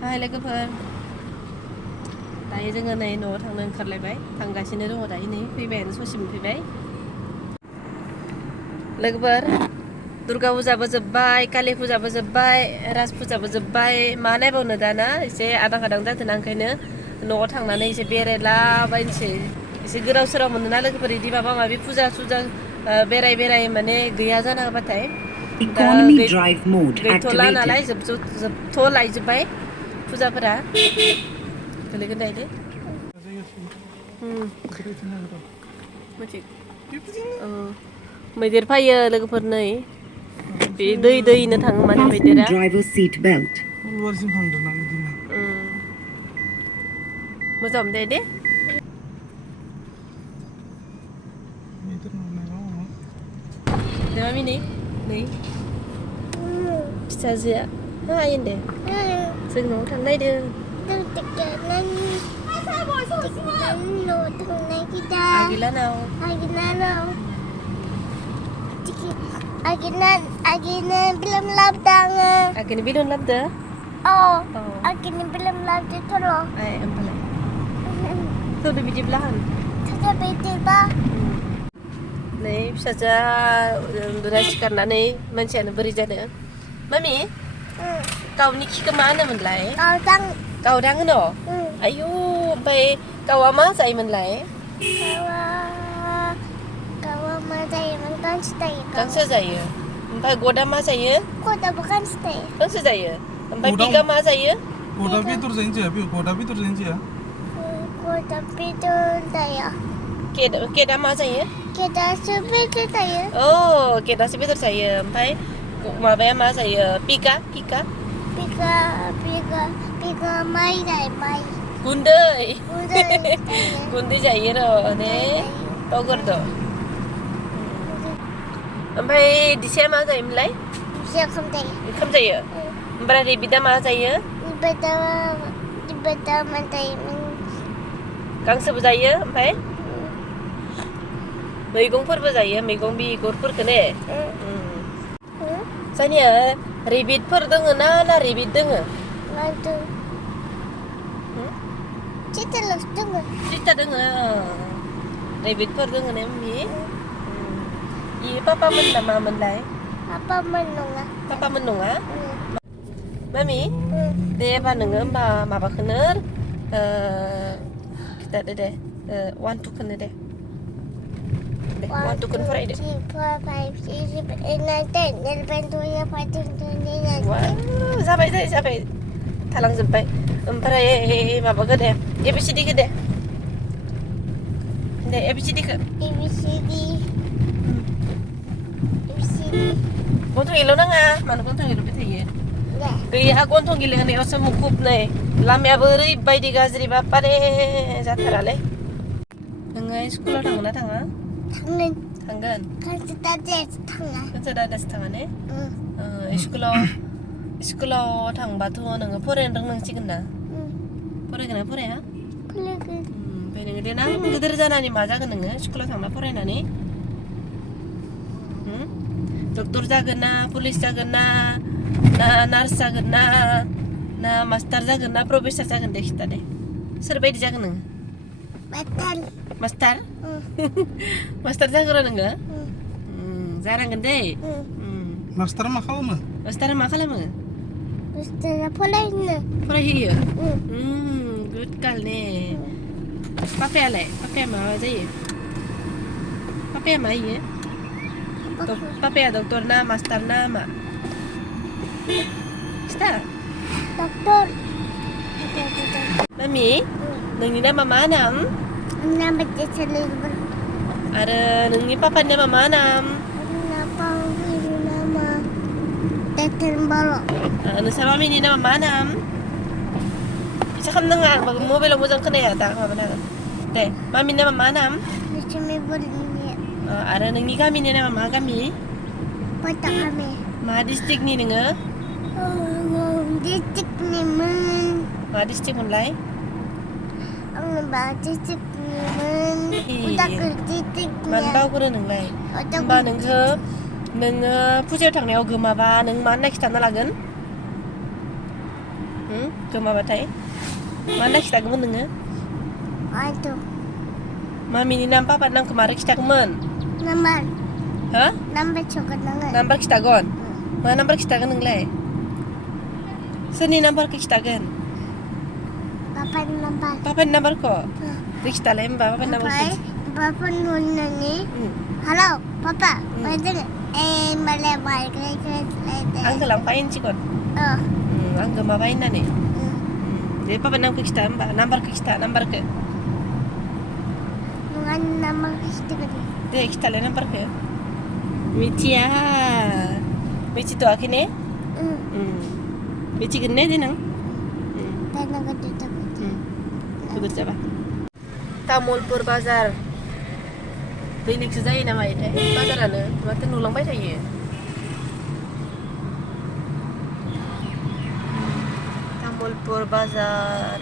Hai लोगोफोर दायो जोङो नै न'आव थांनो ओंखारलायबाय थांगासिनो दङ दायो नै फैबायानो ससे मोनफैबाय लोगोफोर दुर्गा फुजाबो जोब्बाय कालि फुजाबो जोब्बाय राज फुजाबो जोब्बाय मा नायबावनो दाना एसे आदां गादां जादोंना ओंखायनो न'आव थांनानै एसे बेरायलाबायनोसै एसे गोदाव सोराव मोनोना लोगोफोर इदि माबा माबि फुजा बेराय माने गैया जाना होबाथाय दा गैथ'ला नालाय जोबथ'लायजोब्बाय फुजाफोरा गोलैगोन दायो मैदेर फैयो लोगोफोर नै बे दैनो थाङो माने मैदेरा मोजां मोनदों दे मामि नै फिसाजोआ हाय होनदे जों न'आव थांनो नायदों Agilanau belum labdang. Agini bilon labda? Agini belum labda tolo. Ay, ampala. Tuh biji belahan. Sudah beda bah. Nei फिसाजोआ उन्दुना सिखारनानै मानसियानो बोरै जादों मामि गावनि खिखौ मा होनोमोनलाय गावदां होनो आयु ओमफ्राय गावआ मा जायोमोनलाय गावआ मा जायोमोन गांसो जायो ओमफ्राय गदा मा जायो गदाबो गांसो जायो ओमफ्राय बिगा मा जायो गदा बेदर जाया केदा मा जायो केदासो बेदर जायो केदासो बेदर जायो ओमफ्राय माबाया मा जायो पिका माइ जायो माइ गुन्दै जायो र' ने बावगारद' ओमफ्राय दिसेया मा जायोमोनलाय ओंखाम जायो ओमफ्राय रेबिदा मा जायो गांसोबो जायो ओमफ्राय मैगंफोरबो जायो मैगं बिगुरफोरखौ ने जानिया रेबिदफोर दोङो ना रेबिद दोङो चिता दोङो रेबिदफोर दोङो ने मम्मी पापामोन ना मामोनलाय पापामोन नङा मामि दे होमबा नोङो होमबा माबाखौनो खिथादो दे 1 2 खोनो दे 1 2 खोनो फरायदो जाबाय थालांजोब्बाय ओमफ्राय माबाखौ दे ABCD खौ दे ABCD खौ गन्थं गिल' नाङा मानो गन्थं गिल'बाय थायो गैया गन्थं गिल होनायावसो मुखुब नै लामायाबो ओरैबायदि गाज्रि बापारे जाथारालै नोङो स्कुलाव थाङो ना थाङा थांगोन गांसो दादासो थाङा ने स्कुलाव थांबाथ' नोङो फरायनो रोंनांसिगोन ना फरायगोन ना फराया ओमफ्राय नोङो देनां गिदिर जानानै मा जागोन नोङो स्कुलाव थांना फरायनानै डक्टर जागोन ना पुलिस जागोन ना नार्स जागोन ना मास्टार जागोन ना प्रफेसार जागोन दे खिथा दे सोरबायदि जागोन नोङो मास्टार जागोन नोङो जानांगोन दे मास्टारा मा खालामो फरायहोयो गुड गार्ल ने पापाया मा जायो पापाया मा होयो पापाया डक्टर ना मास्टार ना मा खिथा मामि नोंनि नामा मा नाम आरो नोंनि पापानि नामा मा नाम नोंसा मामिनि नामा मा नाम इसा खालामनाङा मबाइलाव मोजां खोनाया दा माबानो हागोन दे मामिनि नामा मा नाम आरो नोंनि गामिनि नामा मा गामि मा डिस्ट्रिक्टनि नोङो मा डिस्ट्रिक्ट मोनलाय मानो बावगारो नोंलाय होमबा नोङो फुजायाव थांनायाव गोमाबा नों मा होनना खिथाना लागोन गोमाबाथाय मानो खिथागौमोन नोङो Aduh. मामिनि नाम पापानि नामखौ मारै खिथागौमोन Nomor. हो Nomor cukup dengan. नाम्बार खिथागोन मा नाम्बार खिथागोन नोंलाय सोरनि नाम्बारखौ खिथागोन Papa nomor. पापानि नाम्बारखौ दे खिथालाय होमबा पापानि Papa. नाम्बारखौ Papa nunani. उम, Halo, Papa. Betul. Malah balik lagi. आंखौ लांफायो होनसिगोन Oh. आं गोमाबाय होननानै दे पापानि नामखौ खिथा होमबा नाम्बारखौ खिथा नाम्बारखौ Dengan nama istiqomah. दे खिथालाय नाम्बारखौ मिथिया मिथिथ'वाखै ने मिथिगोन ने देनां Dan aku tutup. गिदिर जाबा तामुलपुर बाजार दैलिगसो जायो नामा इथाय बाजारानो माथो नुलांबाय थायो तामुलपुर बाजार